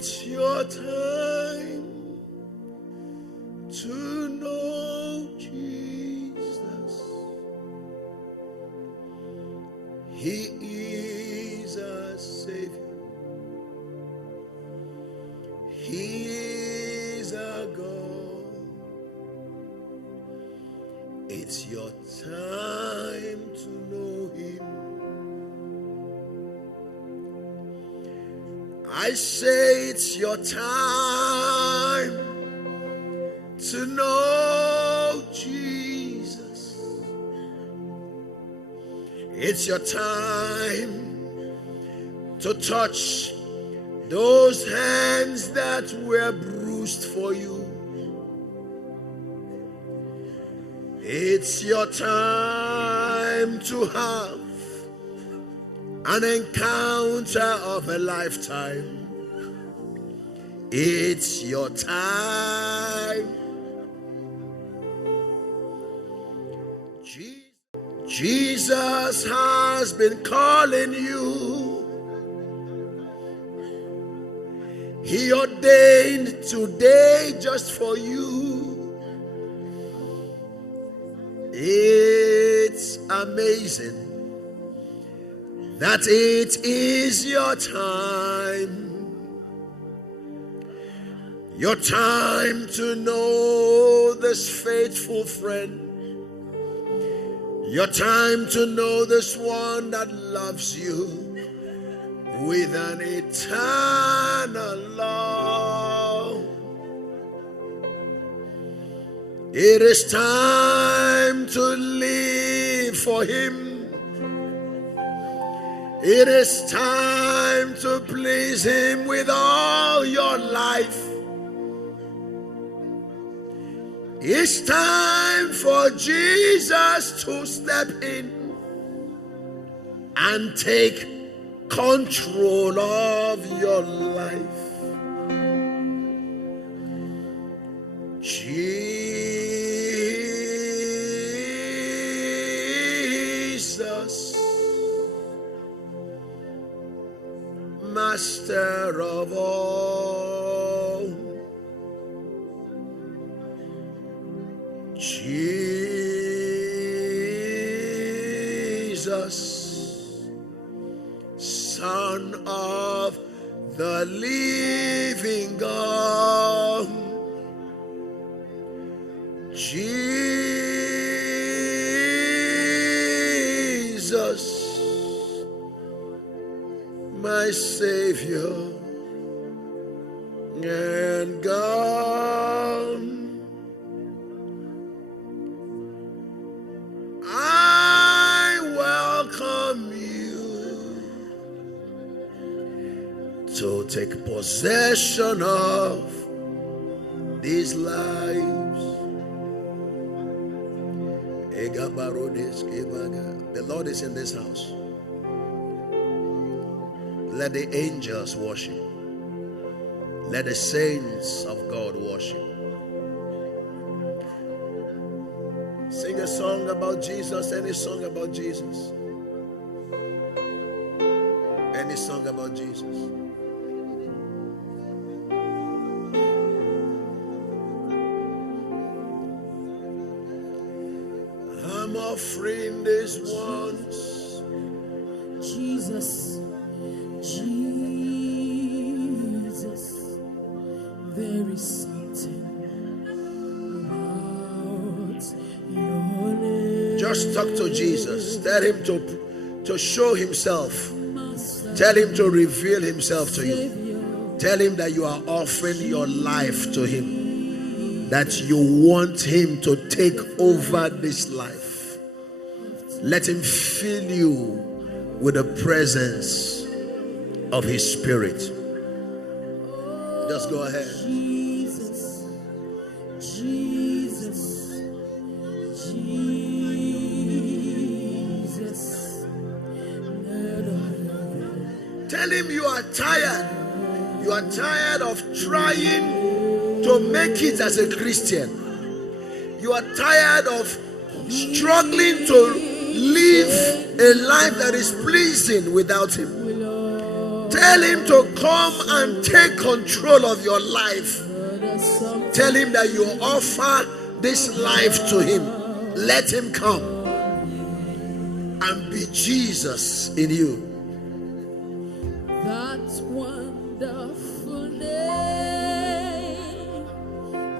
It's your time to know Jesus. He is our Savior. He is our God. It's your time to know Him. I say it's your time to know Jesus. It's your time to touch those hands that were bruised for you. It's your time to have an encounter of a lifetime. It's your time. Jesus has been calling you. He ordained today just for you. It's amazing that it is your time to know this faithful friend, your time to know this one that loves you with an eternal love. It is time to live for Him. It is time to please Him with all your life. It's time for Jesus to step in and take control of your life. Jesus, Master of all. Jesus, Son of the living God. Jesus, my Savior and God. I welcome you to take possession of these lives. The Lord is in this house. Let the angels worship. Let the saints of God worship. Sing a song about Jesus, any song about Jesus. Any song about Jesus. I'm offering this once. Jesus, Jesus, there is something about your name. Just talk to Jesus. Tell him to show himself. Tell him to reveal himself to you. Tell him that you are offering your life to him. That you want him to take over this life. Let him fill you with the presence of his spirit. Just go ahead. Jesus, Jesus, Jesus. Tell him you are tired. You are tired of trying to make it as a Christian. You are tired of struggling to live a life that is pleasing without him. Tell him to come and take control of your life. Tell him that you offer this life to him. Let him come and be Jesus in you. That wonderful name,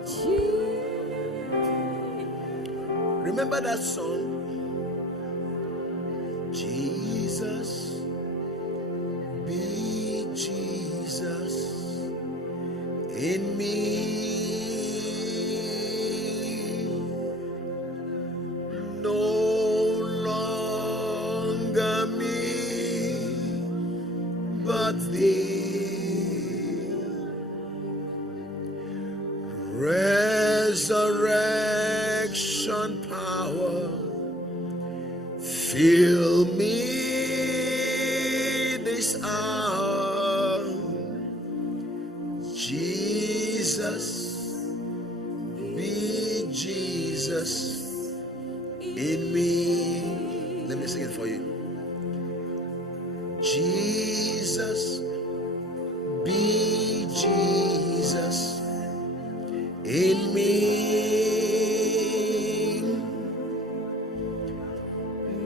Jesus. Remember that song? Jesus, be Jesus in me. No longer me, but thee. Resurrection power, fill me this hour. Jesus, be Jesus in me. Let me sing it for you. Jesus, be Jesus in me.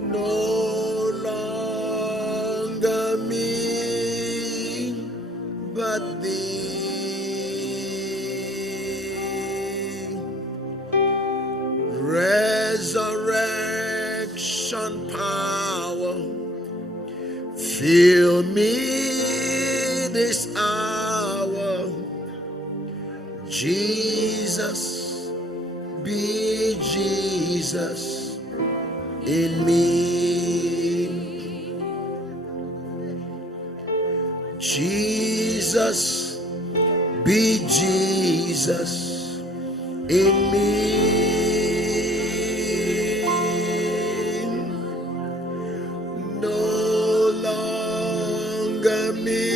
No longer me, but thee. Resurrection power, fill me this hour. Jesus, be Jesus in me. Jesus, be Jesus in me. No longer me,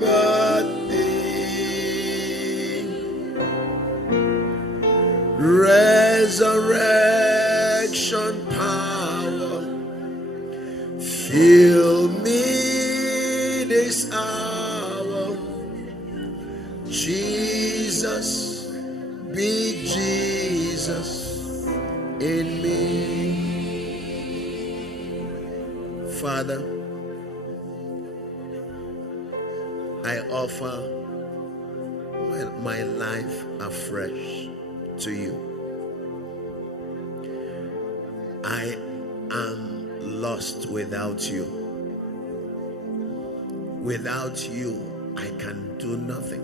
but thee. Resurrection power, fill me this hour. Jesus, be Jesus in me. Father, I offer my life afresh to you. I am lost without you. Without you, I can do nothing.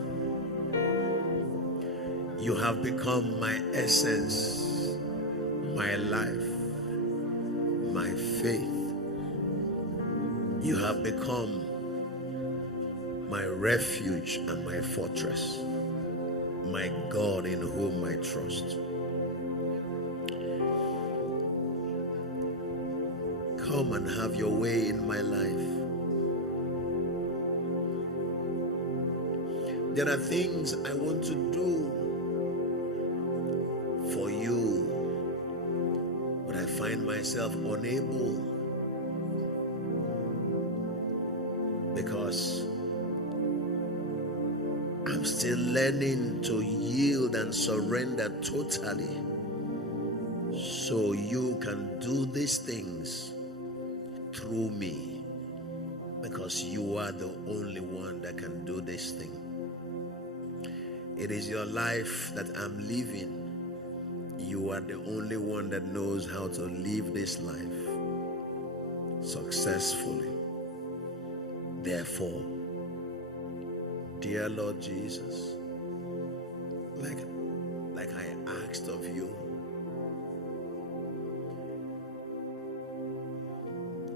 You have become my essence, my life, my faith. You have become my refuge and my fortress, my God in whom I trust. Come and have your way in my life. There are things I want to do for you, but I find myself unable because I'm still learning to yield and surrender totally so you can do these things through me, because you are the only one that can do this thing. It is your life that I'm living. You are the only one that knows how to live this life successfully. Therefore, dear Lord Jesus, like I asked of you,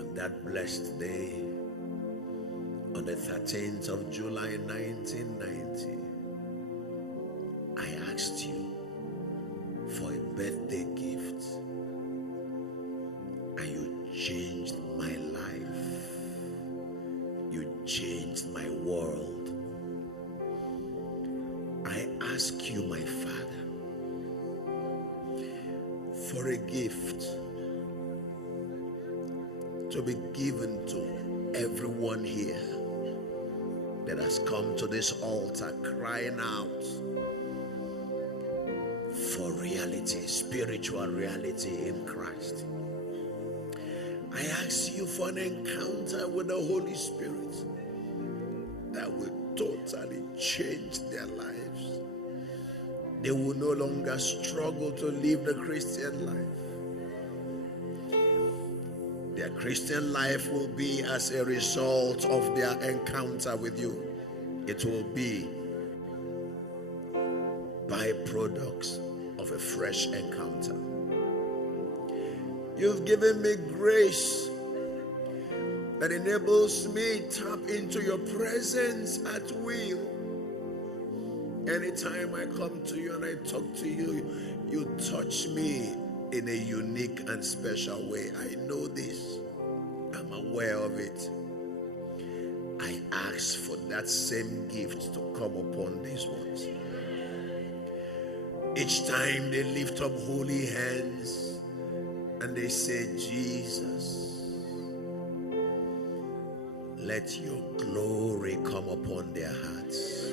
on that blessed day, on the 13th of July 1990, I asked you for a birthday gift, and you changed my life. You changed my world. I ask you, my Father, for a gift to be given to Everyone here that has come to this altar crying out for reality, spiritual reality in Christ. I ask you for an encounter with the Holy Spirit that will totally change their lives. They will no longer struggle to live the Christian life. Their Christian life will be as a result of their encounter with you. It will be byproducts of a fresh encounter. You've given me grace that enables me to tap into your presence at will. Anytime I come to you and I talk to you, you touch me in a unique and special way. I know this. I'm aware of it. I ask for that same gift to come upon these ones. Each time they lift up holy hands and they say, Jesus, let your glory come upon their hearts.